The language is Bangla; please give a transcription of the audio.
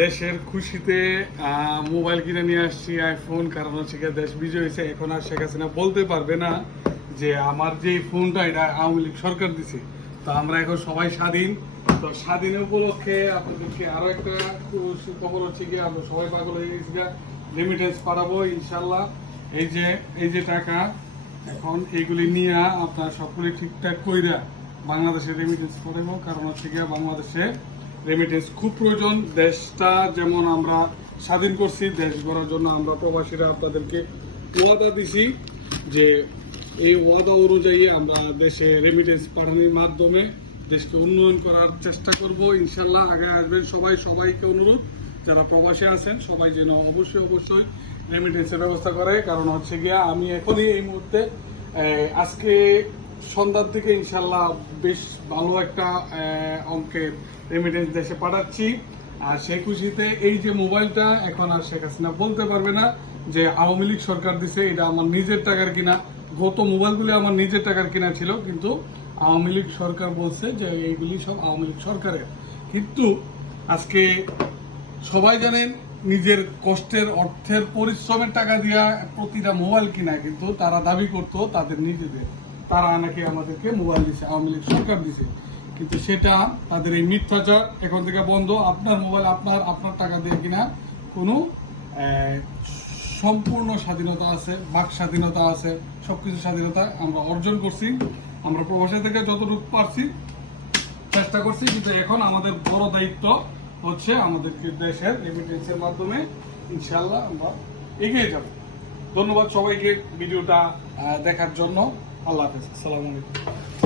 দেশের খুশিতে মোবাইল কিনে নিয়ে আসছি আইফোন, কারণ হচ্ছে গিয়ে দেশ বিজয় হয়েছে। এখন আর শেখ হাসিনা বলতে পারবে না যে আমার যে ফোনটা এটা আওয়ামী লীগ সরকার দিছে। তো আমরা এখন সবাই স্বাধীন। তো স্বাধীন উপলক্ষে আপনাদেরকে আরো একটা খবর হচ্ছে গিয়ে আমরা সবাই পাগল হয়ে গেছি, রেমিটেন্স পাঠাবো ইনশাল্লাহ। এই যে টাকা এখন এইগুলি নিয়ে আপনার সবগুলি ঠিকঠাক কইরা বাংলাদেশে রেমিটেন্স পাঠাবো, কারণ হচ্ছে গিয়ে বাংলাদেশে রেমিটেন্স খুব প্রয়োজন। দেশটা যেমন আমরা স্বাধীন করছি, দেশ গড়ার জন্য আমরা প্রবাসীরা আপনাদেরকে ওয়াদা দিছি যে এই ওয়াদা অনুযায়ী আমরা দেশে রেমিটেন্স পাঠানোর মাধ্যমে দেশকে উন্নয়ন করার চেষ্টা করব ইনশাল্লাহ। আগে আসবেন সবাই, সবাইকে অনুরোধ যারা প্রবাসী আছেন সবাই যেন অবশ্যই রেমিটেন্সের ব্যবস্থা করে। কারণ হচ্ছে গিয়া আমি এখনই এই মুহূর্তে আজকে সন্ধ্যার দিকে ইনশাল্লাহ বেশ ভালো একটা অঙ্কের রেমিটেন্স দেশে পাঠাচ্ছি। আর সেই খুশিতে এই যে মোবাইলটা এখন আর শেখ হাসিনা বলতে পারবে না যে আওয়ামী লীগ সরকার দিছে, এটা আমার নিজের টাকার কিনা। গত মোবাইলগুলি আমার নিজের টাকার কিনা ছিল, কিন্তু আওয়ামী লীগ সরকার বলছে যে এইগুলি সব আওয়ামী লীগ সরকারের। কিন্তু আজকে সবাই জানেন নিজের কষ্টের অর্থের পরিশ্রমের টাকা দিয়া প্রতিটা মোবাইল কিনা, কিন্তু তারা দাবি করতো তাদের নিজেদের, তারা নাকি আমাদেরকে মোবাইল দিছে, আওয়ামী লীগ সরকার দিছে। কিন্তু সেটা তাদের এই মিথ্যাচার এখন থেকে বন্ধ। আপনার মোবাইল আপনার টাকা দিয়ে কিনা কোনো সম্পূর্ণ স্বাধীনতা আছে, বাক স্বাধীনতা আছে, সবকিছু স্বাধীনতা আমরা অর্জন করছি। আমরা প্রবাসী থেকে যতটুকু পারছি চেষ্টা করছি, কিন্তু এখন আমাদের বড় দায়িত্ব হচ্ছে আমাদেরকে দেশের রেমিটেন্সের মাধ্যমে ইনশাল্লাহ আমরা এগিয়ে যাব। ধন্যবাদ সবাইকে ভিডিওটা দেখার জন্য। আল্লাহ হাফেজ, আসসালামু আলাইকুম।